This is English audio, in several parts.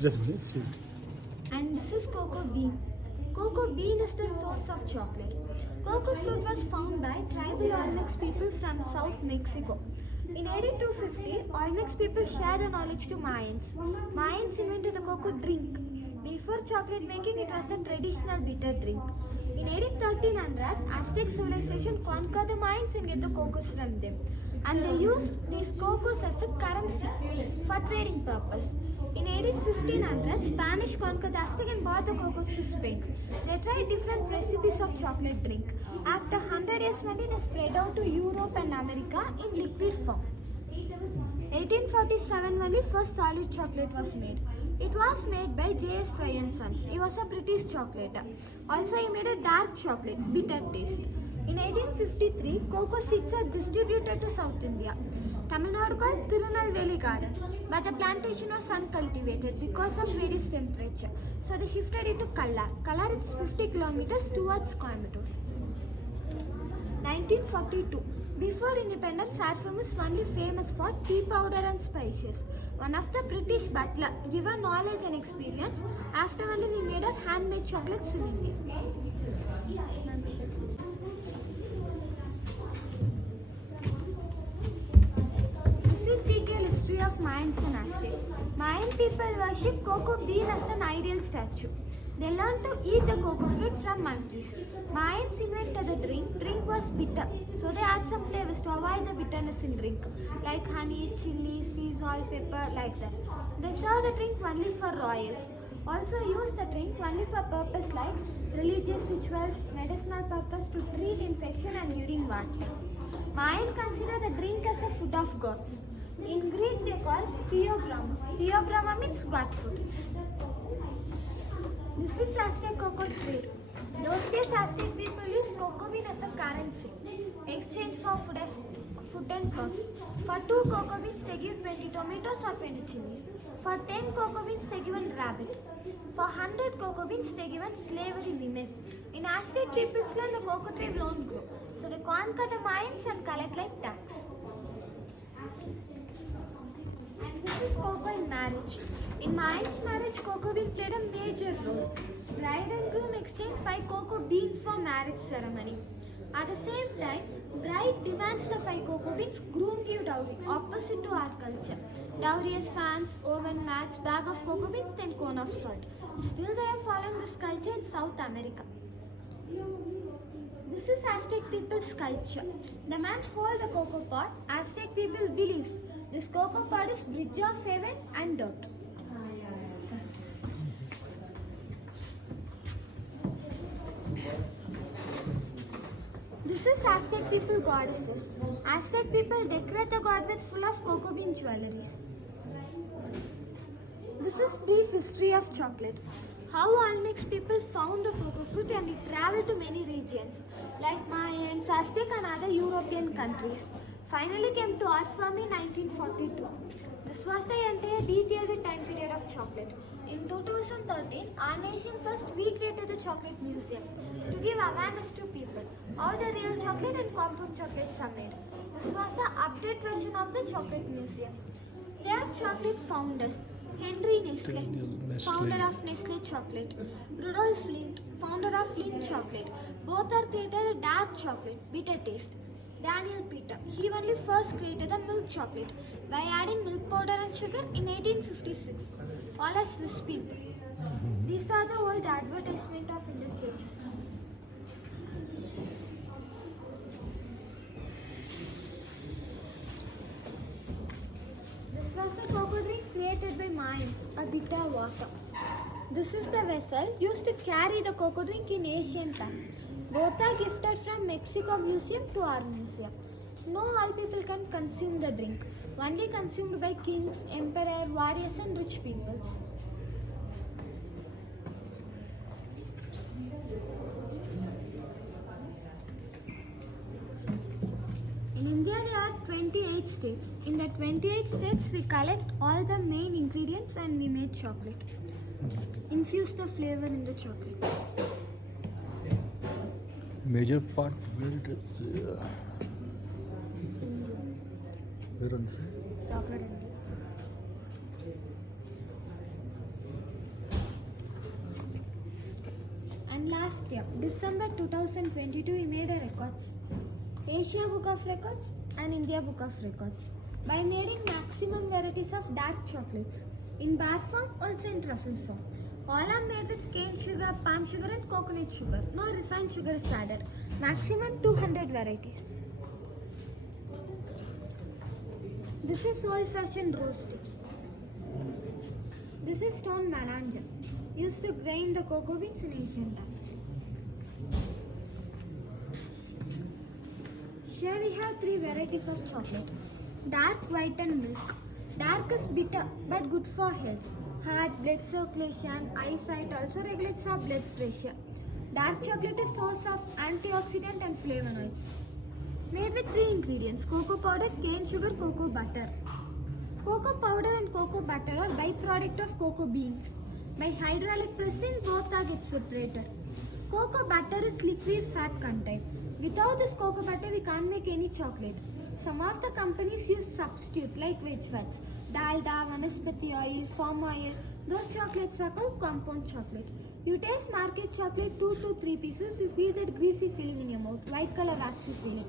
Just bless you. And this is cocoa bean. Cocoa bean is the source of chocolate. Cocoa fruit was found by tribal Olmecs people from South Mexico. In 8250, Olmecs people shared the knowledge to Mayans. Mayans invented the cocoa drink. Before chocolate making, it was the traditional bitter drink. In 1300, Aztec civilization conquered the Mayans and get the cocos from them. And they used these cocos as a currency for trading purpose. In 1500, Spanish conquered the Aztec and brought the cocos to Spain. They tried different recipes of chocolate drink. After 100 years, when it spread out to Europe and America in liquid form. 1847, when the first solid chocolate was made. It was made by J.S. Fry and Sons. He was a British chocolater. Also, he made a dark chocolate, bitter taste. In 1853, cocoa seeds are distributed to South India. Tamil Nadu called Tirunelveli Garden, but the plantation was uncultivated because of various temperature. So they shifted it to Kallar. Kallar is 50 kilometers towards Coimbatore. 1942. Before independence, Saffron was only famous for tea powder and spices. One of the British butler gave her knowledge and experience. After only we made our handmade chocolates in India. This is detailed history of Mayans and Aztec. Mayan people worship cocoa bean as an ideal statue. They learned to eat the cocoa fruit from monkeys. Mayans invented the drink. Drink was bitter, so they add some flavors to avoid the bitterness in drink, like honey, chili, sea salt, pepper, like that. They serve the drink only for royals. Also use the drink only for purpose like religious rituals, medicinal purpose to treat infection and during wartime. Mayan consider the drink as a food of gods. In Greek they call theobroma. Theobroma means god food. This is Aztec cocoa trade. Those days Aztec people used cocoa bean as a currency. Exchange for food and clothes. For 2 cocoa beans they give 20 tomatoes or 20 chilies. For 10 cocoa beans they give a rabbit. For 100 cocoa beans they give slavery women. In Aztec people's land the cocoa tree won't grow. So they conquer the mines and collect like tax. And this is cocoa in marriage. In Mayans marriage, cocoa bean played a major role. Bride and groom exchanged 5 cocoa beans for marriage ceremony. At the same time, bride demands the 5 cocoa beans, groom give dowry, opposite to our culture. Dowry is fans, oven mats, bag of cocoa beans, then cone of salt. Still they are following this culture in South America. This is Aztec people's sculpture. The man holds the cocoa pot. Aztec people believes this cocoa pot is bridge of heaven and earth. This is Aztec people goddesses. Aztec people decorate the god with full of cocoa bean jewelries. This is brief history of chocolate. How Olmecs people found the cocoa fruit and it traveled to many regions like Mayans, Aztec and other European countries. Finally came to our firm in 1942. This was the entire detailed time period of chocolate. In 2013, our nation first recreated the chocolate museum to give awareness to people how the real chocolate and compound chocolates are made. This was the updated version of the chocolate museum. They are chocolate founders. Henry Nestle, founder of Nestle Chocolate. Rudolf Lindt, founder of Lindt Chocolate. Both are created a dark chocolate, bitter taste. Daniel Peter, he only first created the milk chocolate by adding milk powder and sugar in 1856. All are Swiss people. These are the old advertisement of industrial chocolates. This was the cocoa drink created by Mayans, a bitter water. This is the vessel used to carry the cocoa drink in ancient time. Both are gifted from Mexico Museum to our museum. No all people can consume the drink. Only consumed by kings, emperor, warriors and rich peoples. In India there are 28 states. In the 28 states we collect all the main ingredients and we make chocolate. Infuse the flavor in the chocolates. Major part where it is. Where on this? Chocolate and And last year, December 2022, he made a records. Asia Book of Records and India Book of Records by making maximum varieties of dark chocolates in bar form, also in truffle form. All are made with cane sugar, palm sugar and coconut sugar. No refined sugar is added. Maximum 200 varieties. This is old-fashioned roasting. This is stone melange, used to grind the cocoa beans in ancient times. Here we have 3 varieties of chocolate. Dark, white and milk. Dark is bitter but good for health. Heart, blood circulation, eyesight, also regulates our blood pressure. Dark chocolate is source of antioxidant and flavonoids. Made with 3 ingredients: cocoa powder, cane sugar, cocoa butter. Cocoa powder and cocoa butter are byproduct of cocoa beans. By hydraulic pressing, both are get separated. Cocoa butter is liquid fat content. Without this cocoa butter, we can't make any chocolate. Some of the companies use substitute like veg fats, dalda, vanaspati oil, palm oil. Those chocolates are called compound chocolate. You taste market chocolate 2 to 3 pieces, you feel that greasy feeling in your mouth, white color waxy feeling.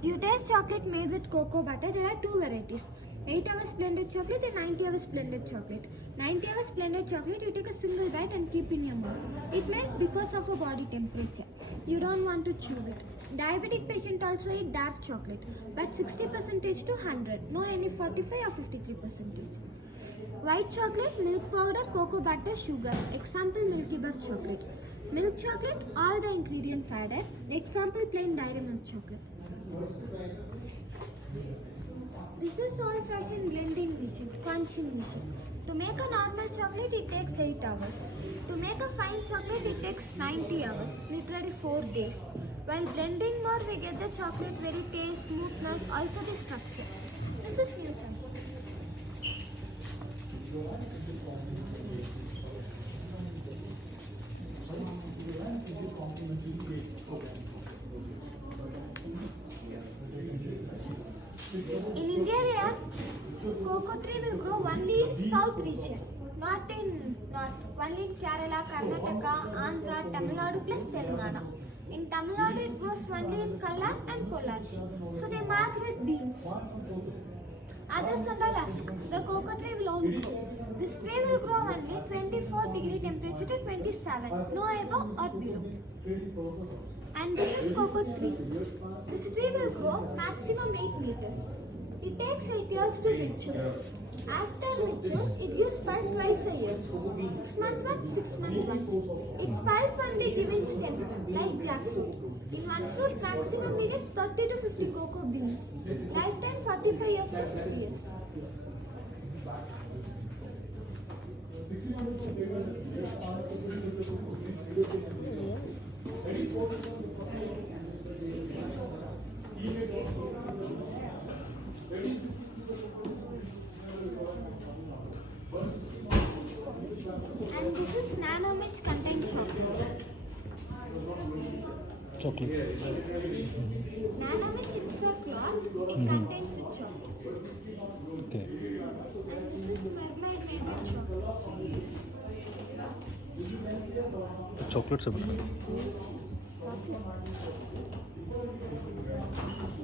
You taste chocolate made with cocoa butter. There are 2 varieties. 8 hours blended chocolate and 90 hours blended chocolate. 90 hours blended chocolate, you take a single bite and keep in your mouth. It made because of a body temperature. You don't want to chew it. Diabetic patient also eat dark chocolate, but 60% to 100. No any 45 or 53%. White chocolate, milk powder, cocoa butter, sugar. Example, Milky Bar chocolate. Milk chocolate, all the ingredients added. Example, plain dairy milk chocolate. This is old-fashioned blending machine, crunching machine. To make a normal chocolate, it takes 8 hours. To make a fine chocolate, it takes 90 hours, literally 4 days. While blending more, we get the chocolate very taste, smoothness, also the structure. This is new fashion. In India, cocoa tree will grow only in south region, not in north. Only in Kerala, Karnataka, Andhra, Tamil Nadu plus Telangana. In Tamil Nadu, it grows only in Kallar and Pollachi. So they mark with beans. Others and all ask, the cocoa tree will all grow. This tree will grow only 24-degree temperature to 27, no above or below. And this is cocoa tree. This tree will grow maximum 8 meters. It takes 8 years to mature. After mature, it gives pulp twice a year. 6 months once, 6 months once. Its pulp only given stem, like jackfruit. In one fruit, maximum we get 30 to 50 cocoa beans. Lifetime 45 years to 50 years. And this is nanomish contained chocolates. Chocolate. Nanomish is a cloth, it contains with chocolates. Okay. And this is mermaid made with chocolates. Chocolates are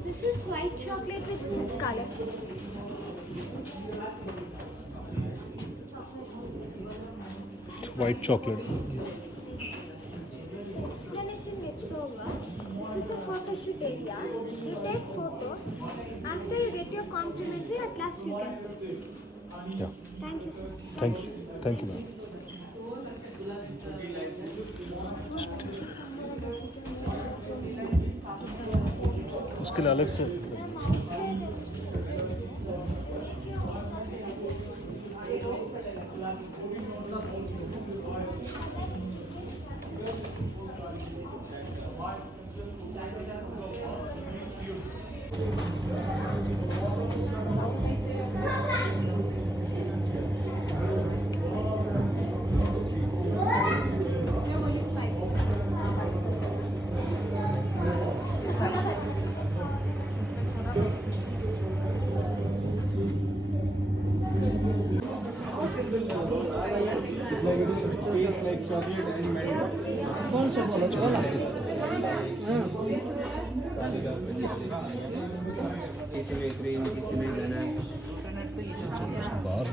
This is white chocolate with food colors. white chocolate. The explanation gets over. This is a photo shoot area. You take photos. After you get your complimentary, at last you can purchase. Yeah. Thank you, sir. Thank you. Thank you, ma'am. उसके लिए अलग से Ma'am, outside there is make your Tastes like chocolate and melted. कौन सा बोलो बोला हाँ किसी में क्रीम, किसी में गनर. बाहर